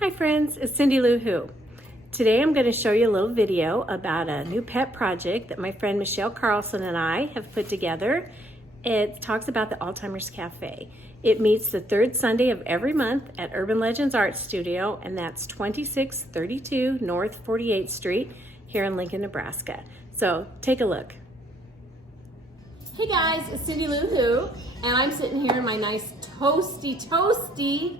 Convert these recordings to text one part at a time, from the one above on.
Hi friends, it's Cindy Lou Who. Today I'm going to show you a little video about a new pet project that my friend Michelle Carlson and I have put together. It talks about the Alzheimer's Cafe. It meets the third Sunday of every month at Urban Legends Art Studio, and that's 2632 North 48th Street here in Lincoln, Nebraska. So take a look. Hey guys, it's Cindy Lou Who, and I'm sitting here in my nice toasty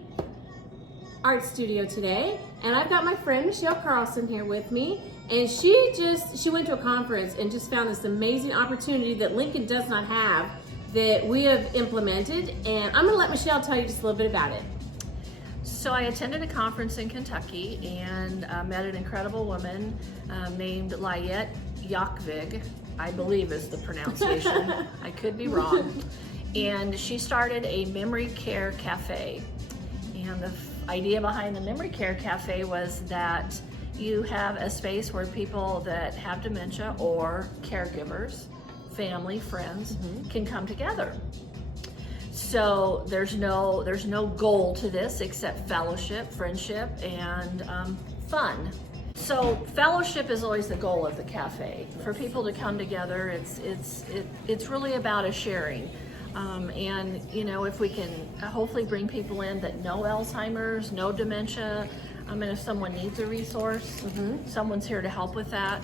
art studio today, and I've got my friend Michelle Carlson here with me, and she went to a conference and just found this amazing opportunity that Lincoln does not have that we have implemented, and I'm going to let Michelle tell you just a little bit about it. So I attended a conference in Kentucky and met an incredible woman named Layette Yakvig, I believe is the pronunciation. I could be wrong. And she started a memory care cafe. And the idea behind the memory care cafe was that you have a space where people that have dementia or caregivers, family, friends, can come together. So there's no goal to this except fellowship, friendship, and fun. So fellowship is always the goal of the cafe. For people to come together, it's really about a sharing. And you know, if we can hopefully bring people in that know Alzheimer's, know dementia, and if someone needs a resource, someone's here to help with that.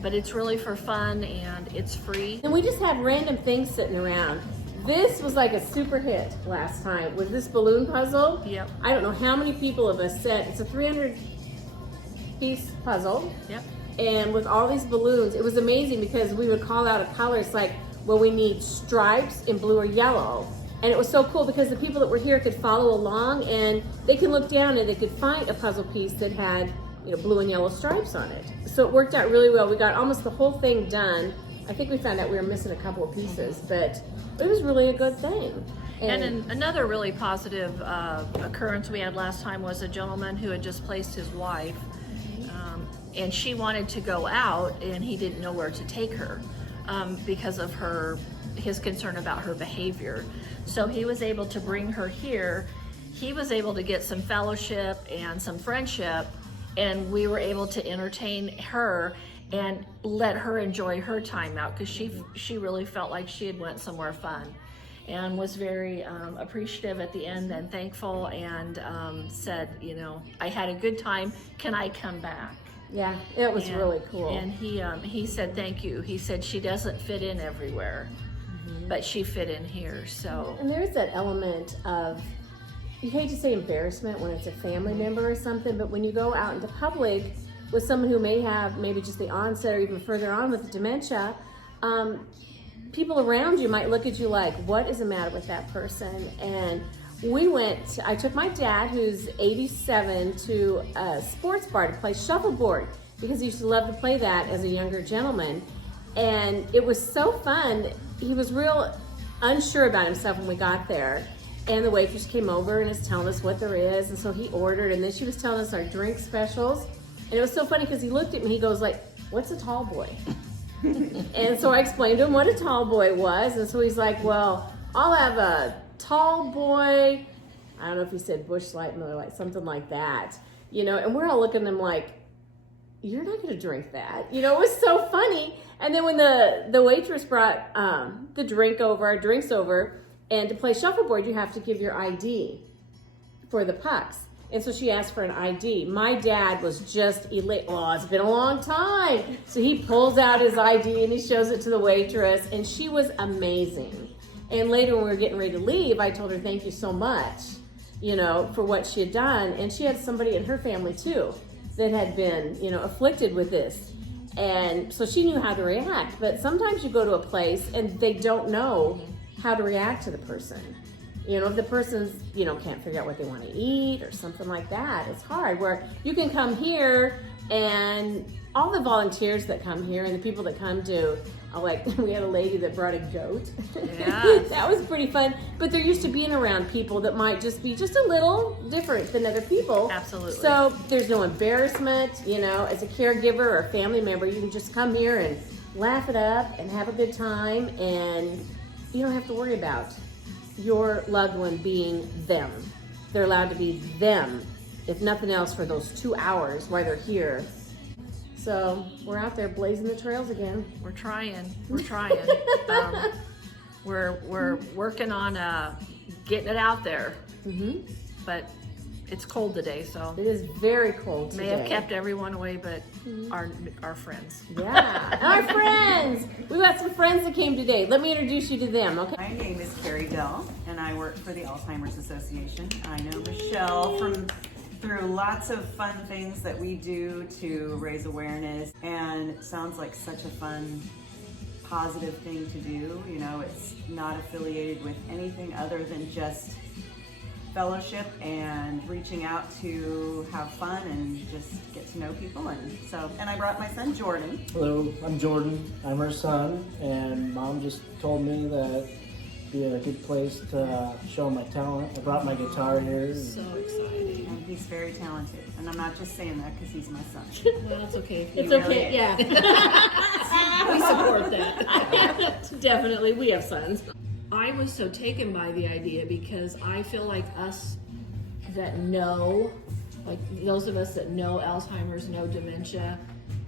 But it's really for fun and it's free. And we just have random things sitting around. This was like a super hit last time with this balloon puzzle. Yep. I don't know how many people of us said it's a 300-piece puzzle. Yep. And with all these balloons, it was amazing because we would call out a color. It's like, well, we need stripes in blue or yellow. And it was so cool because the people that were here could follow along and they could look down and they could find a puzzle piece that had, you know, blue and yellow stripes on it. So it worked out really well. We got almost the whole thing done. I think we found out we were missing a couple of pieces, but it was really a good thing. And another really positive occurrence we had last time was a gentleman who had just placed his wife, and she wanted to go out, and he didn't know where to take her because of his concern about her behavior. So he was able to bring her here. He was able to get some fellowship and some friendship, and we were able to entertain her and let her enjoy her time out because she really felt like she had went somewhere fun and was very appreciative at the end and thankful and said, you know, I had a good time, can I come back? Yeah, it was really cool. And he said thank you. He said she doesn't fit in everywhere, but she fit in here. So and there's that element of, you hate to say embarrassment when it's a family member or something, but when you go out into public with someone who may have maybe just the onset or even further on with dementia, people around you might look at you like, what is the matter with that person? And I took my dad, who's 87, to a sports bar to play shuffleboard because he used to love to play that as a younger gentleman. And it was so fun. He was real unsure about himself when we got there. And the waitress came over and is telling us what there is. And so he ordered, and then she was telling us our drink specials. And it was so funny because he looked at me, he goes like, what's a tall boy? And so I explained to him what a tall boy was. And so he's like, well, I'll have a tall boy, I don't know if he said Busch Light, Miller Lite, something like that. You know, and we're all looking at him like, you're not gonna drink that. You know, it was so funny. And then when the waitress brought the drinks over, and to play shuffleboard, you have to give your ID for the pucks. And so she asked for an ID. My dad was just elate. Oh, it's been a long time. So he pulls out his ID and he shows it to the waitress, and she was amazing. And later when we were getting ready to leave, I told her thank you so much, you know, for what she had done. And she had somebody in her family too that had been, you know, afflicted with this. And so she knew how to react. But sometimes you go to a place and they don't know how to react to the person. You know, if the person's, you know, can't figure out what they want to eat or something like that, it's hard. Where you can come here, and all the volunteers that come here and the people that come to, like, we had a lady that brought a goat. Yeah. That was pretty fun. But they're used to being around people that might just be just a little different than other people. Absolutely. So there's no embarrassment, you know, as a caregiver or a family member, you can just come here and laugh it up and have a good time, and you don't have to worry about your loved one being them. They're allowed to be them if nothing else, for those 2 hours while they're here. So we're out there blazing the trails again. We're trying. We're working on getting it out there. But it's cold today, so It is very cold today. may have kept everyone away, but our friends. Yeah, our friends. We got some friends that came today. Let me introduce you to them, okay? My name is Carrie Dell, and I work for the Alzheimer's Association. I know Michelle through lots of fun things that we do to raise awareness, and it sounds like such a fun, positive thing to do. You know, it's not affiliated with anything other than just fellowship and reaching out to have fun and just get to know people. And I brought my son Jordan. Hello, I'm Jordan. I'm her son, and Mom just told me that it'd be a good place to show my talent. I brought my guitar here. So exciting. And he's very talented. And I'm not just saying that because he's my son. Well, it's okay. It's really okay, is. yeah. We support that. Definitely, we have sons. I was so taken by the idea because I feel like us that know, like those of us that know Alzheimer's, know dementia,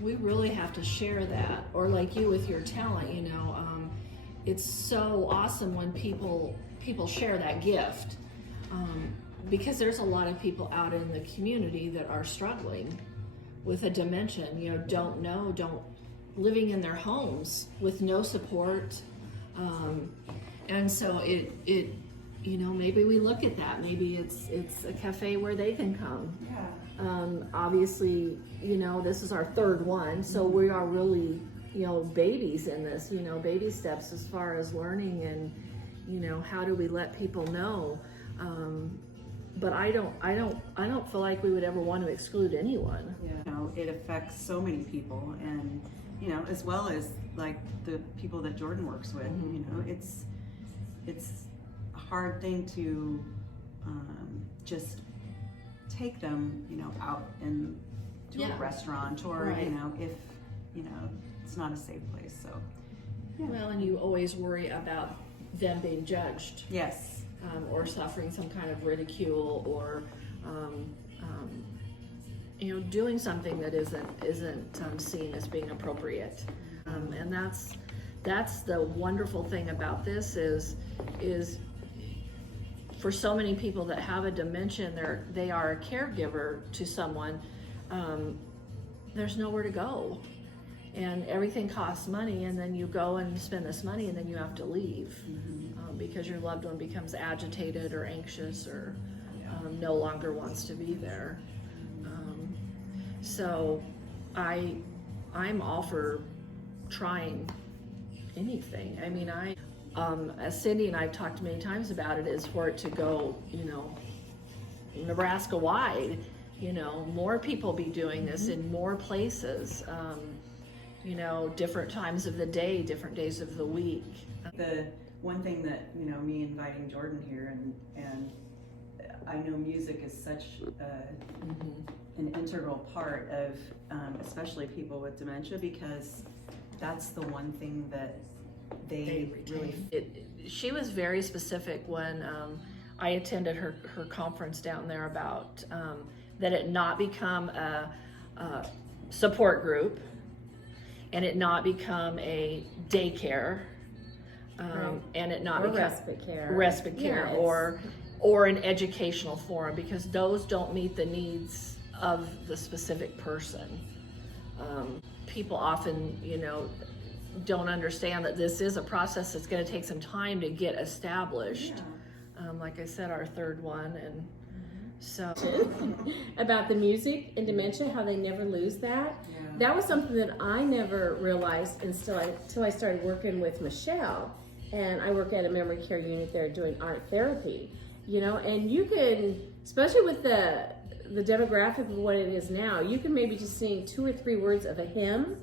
we really have to share that. Or like you with your talent, you know, it's so awesome when people share that gift. Because there's a lot of people out in the community that are struggling with a dementia, you know, don't living in their homes with no support. And so it, you know, maybe we look at that. Maybe it's a cafe where they can come. Yeah. Obviously, you know, this is our third one, so we are really, you know, babies in this, you know, baby steps as far as learning and, you know, how do we let people know? But I don't feel like we would ever want to exclude anyone. Yeah. You know, it affects so many people, and you know, as well as like the people that Jordan works with. You know, it's a hard thing to just take them, you know, out and to Yeah. a restaurant or Right. you know, if you know it's not a safe place. So yeah. Well, and you always worry about them being judged. Yes. Or suffering some kind of ridicule, or you know, doing something that isn't seen as being appropriate. And that's the wonderful thing about this is for so many people that have a dementia and they are a caregiver to someone. There's nowhere to go, and everything costs money, and then you go and spend this money, and then you have to leave. Because your loved one becomes agitated or anxious or no longer wants to be there. So I'm all for trying anything. I mean, as Cindy and I've talked many times about it, is for it to go, you know, Nebraska wide, you know, more people be doing this in more places, you know, different times of the day, different days of the week. The one thing that, you know, me inviting Jordan here, and I know music is such an integral part of especially people with dementia, because that's the one thing that they really She was very specific when I attended her conference down there about that it not become a support group and it not become a daycare. And it not Or become respite care. Yeah, or an educational forum, because those don't meet the needs of the specific person. People often, you know, don't understand that this is a process that's going to take some time to get established. Like I said, our third one, and so About the music and dementia, how they never lose that. That was something that I never realized until I started working with Michelle. And I work at a memory care unit there doing art therapy, you know, and you can, especially with the demographic of what it is now, you can maybe just sing 2 or 3 words of a hymn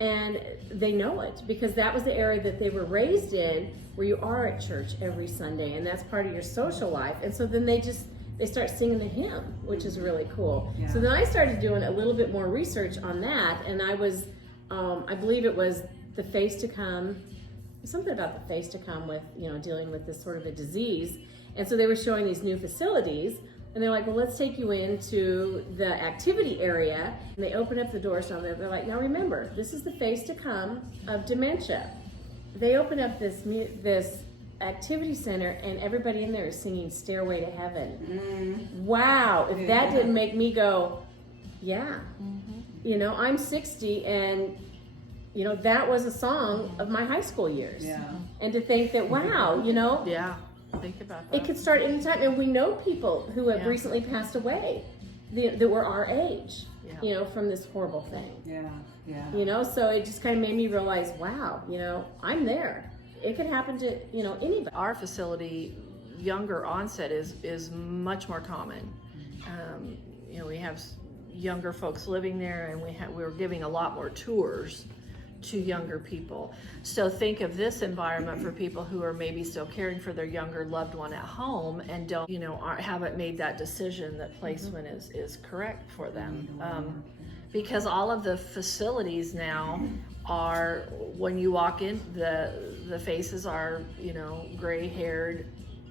and they know it, because that was the area that they were raised in, where you are at church every Sunday and that's part of your social life. And so then they start singing the hymn, which is really cool. Yeah. So then I started doing a little bit more research on that, and I was, I believe it was the face to come, something about the face to come with, you know, dealing with this sort of a disease. And so they were showing these new facilities, And they're like, well, let's take you into the activity area. And they open up the doors down there. They're like, now remember, this is the phase to come of dementia. They open up this activity center, and everybody in there is singing Stairway to Heaven. Wow, if that didn't make me go, yeah. You know, I'm 60, and you know, that was a song of my high school years. Yeah. And to think that, wow, you know, Yeah, think about that. it could start anytime. And we know people who have recently passed away that were our age, you know, from this horrible thing. Yeah. You know, so it just kind of made me realize, wow, you know, I'm there. It could happen to, you know, anybody. Our facility, younger onset is much more common. You know, we have younger folks living there, and we're giving a lot more tours to younger people. So think of this environment for people who are maybe still caring for their younger loved one at home and don't, you know, haven't made that decision that placement is correct for them. Because all of the facilities now are, when you walk in, the faces are, you know, gray-haired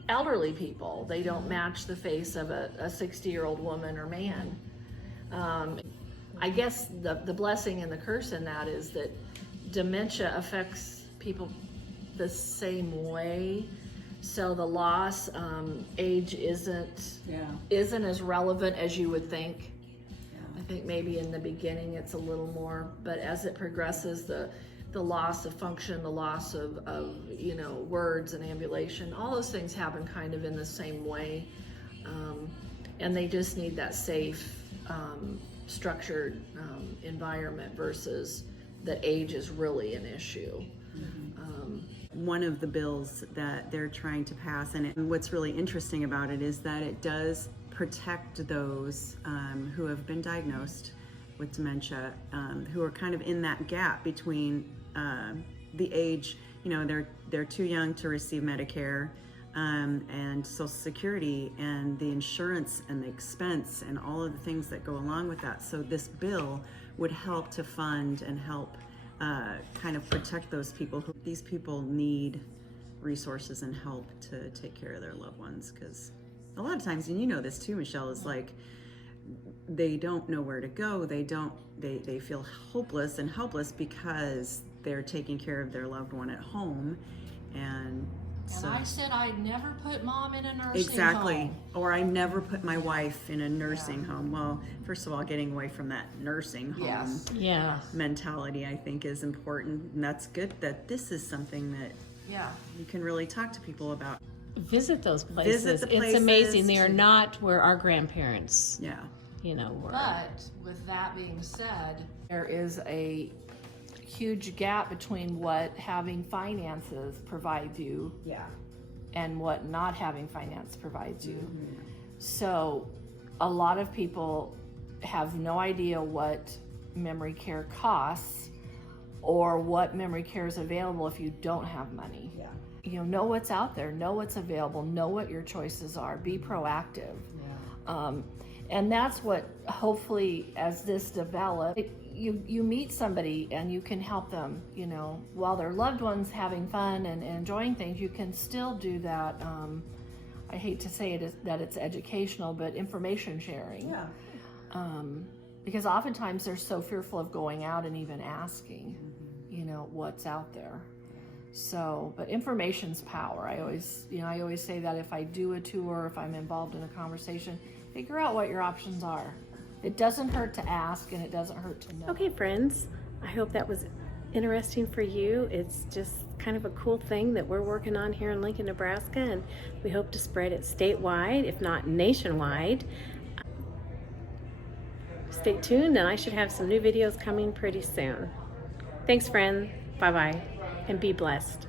elderly people. They don't match the face of a 60-year-old woman or man. I guess the blessing and the curse in that is that dementia affects people the same way. So the loss, age isn't as relevant as you would think. I think maybe in the beginning it's a little more, but as it progresses, the loss of function, the loss of you know, words and ambulation, all those things happen kind of in the same way. And they just need that safe, structured environment versus that age is really an issue. One of the bills that they're trying to pass, and what's really interesting about it is that it does protect those who have been diagnosed with dementia, who are kind of in that gap between the age, you know, they're too young to receive Medicare and Social Security and the insurance and the expense and all of the things that go along with that. So this bill would help to fund and help kind of protect those people. These people need resources and help to take care of their loved ones, because a lot of times, and you know this too, Michelle, is like they don't know where to go. They feel hopeless and helpless because they're taking care of their loved one at home, and so I said I'd never put mom in a nursing home. Or I never put my wife in a nursing home. Well, first of all, getting away from that nursing home mentality, I think, is important, and that's good that this is something that you can really talk to people about. Visit those places. Visit the places. It's amazing. They are not where our grandparents, you know, were. But with that being said, there is a huge gap between what having finances provides you and what not having finance provides you. So a lot of people have no idea what memory care costs or what memory care is available if you don't have money. You know what's out there, know what's available, know what your choices are, be proactive. And that's what, hopefully, as this develops, you meet somebody and you can help them, you know, while their loved one's having fun and enjoying things, you can still do that. I hate to say that it's educational, but information sharing. Because oftentimes they're so fearful of going out and even asking, you know, what's out there. So, but information's power. I always say that if I do a tour, if I'm involved in a conversation, figure out what your options are. It doesn't hurt to ask, and it doesn't hurt to know. Okay, friends, I hope that was interesting for you. It's just kind of a cool thing that we're working on here in Lincoln, Nebraska, and we hope to spread it statewide, if not nationwide. Stay tuned, and I should have some new videos coming pretty soon. Thanks, friend. Bye-bye, and be blessed.